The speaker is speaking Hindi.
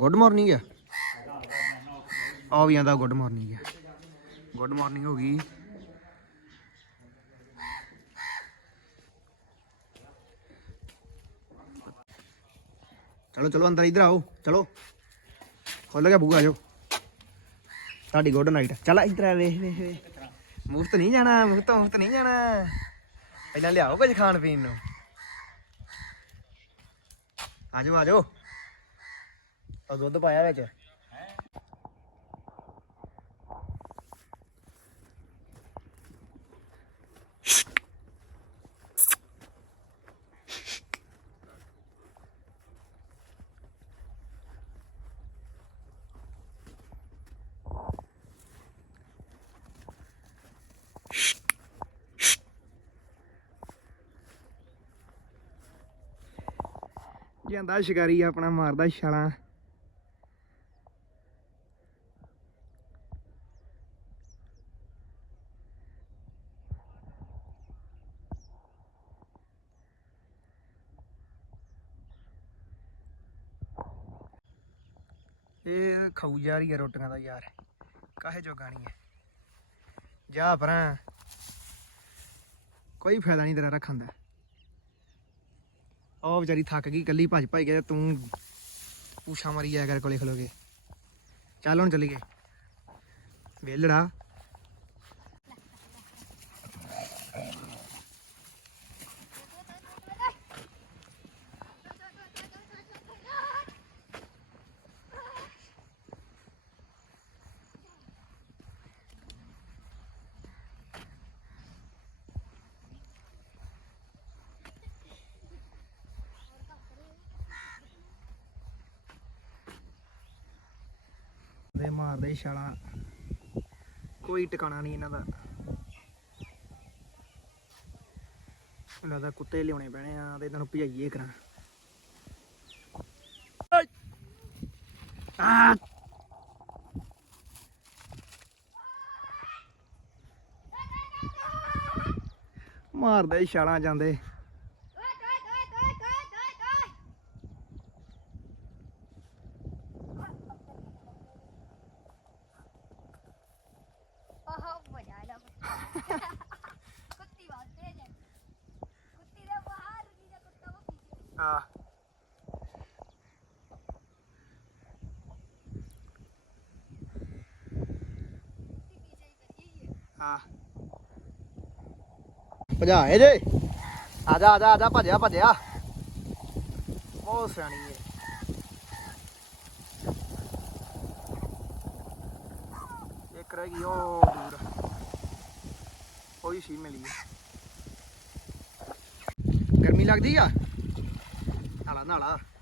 ਗੁੱਡ ਮਾਰਨਿੰਗ ਆ ਆ ਵੀ ਆਂਦਾ ਗੁੱਡ ਮਾਰਨਿੰਗ ਆ ਗੁੱਡ ਮਾਰਨਿੰਗ ਹੋ ਗਈ ਚਲੋ ਚਲੋ ਅੰਦਰ ਇਧਰ ਆਓ ਚਲੋ ਖੋਲ ਗਿਆ ਬੂਗਾ ਜੋ ਤੁਹਾਡੀ ਗੁੱਡ ਨਾਈਟ ਚਲ ਇਧਰ ਆ ਵੇਖ ਵੇਖ ਵੇਖ ਮੁਫਤ ਨਹੀਂ ਜਾਣਾ ਮੁਫਤ ਮੁਫਤ ਨਹੀਂ ਜਾਣਾ ਪਹਿਲਾਂ ਲਿਆਓ ਕੁਝ ਖਾਣ ਪੀਣ ਨੂੰ ਆਜੋ ਆਜੋ और दुद्ध पाया बिच शिकारी अपना मार्दा छाला ਇਹ ਖਾਊ ਜਾ ਰਹੀ ਹੈ ਰੋਟੀਆਂ ਦਾ ਯਾਰ ਕਾਹੇ ਜੋ ਗਾਣੀ ਹੈ ਜਾ ਭਰਾ ਕੋਈ ਫਾਇਦਾ ਨਹੀਂ ਤੇਰਾ ਰੱਖਣ ਦਾ ਉਹ ਵਿਚਾਰੀ ਥੱਕ ਗਈ ਕੱਲੀ ਭੱਜ ਭਾਈ ਗਿਆ ਤੂੰ ਪੂਛਾ ਮਾਰੀ ਜਾਇਆ ਕਰ ਕੋਲੇ ਖਲੋਗੇ ਚੱਲ ਹੁਣ ਚੱਲੀਏ ਵੇਲੜਾ ਮਾਰਦੇ ਛਾਲਾ ਕੋਈ ਟਿਕਾਣਾ ਨਹੀਂ ਇਹਨਾਂ ਦਾ ਲਾਦਾ ਕੁੱਤੇ ਲਿਉਣੇ ਪੈਣੇ ਆ ਤੇ ਇਹਨਾਂ ਨੂੰ ਭਜਾਈਏ ਕਰਾਂ ਆ ਮਾਰਦੇ ਛਾਲਾ ਜਾਂਦੇ Uh, भजा है जे आ जा आ जा आ बहुत सियानी है एक मिली गर्मी लगती है மறுநாளா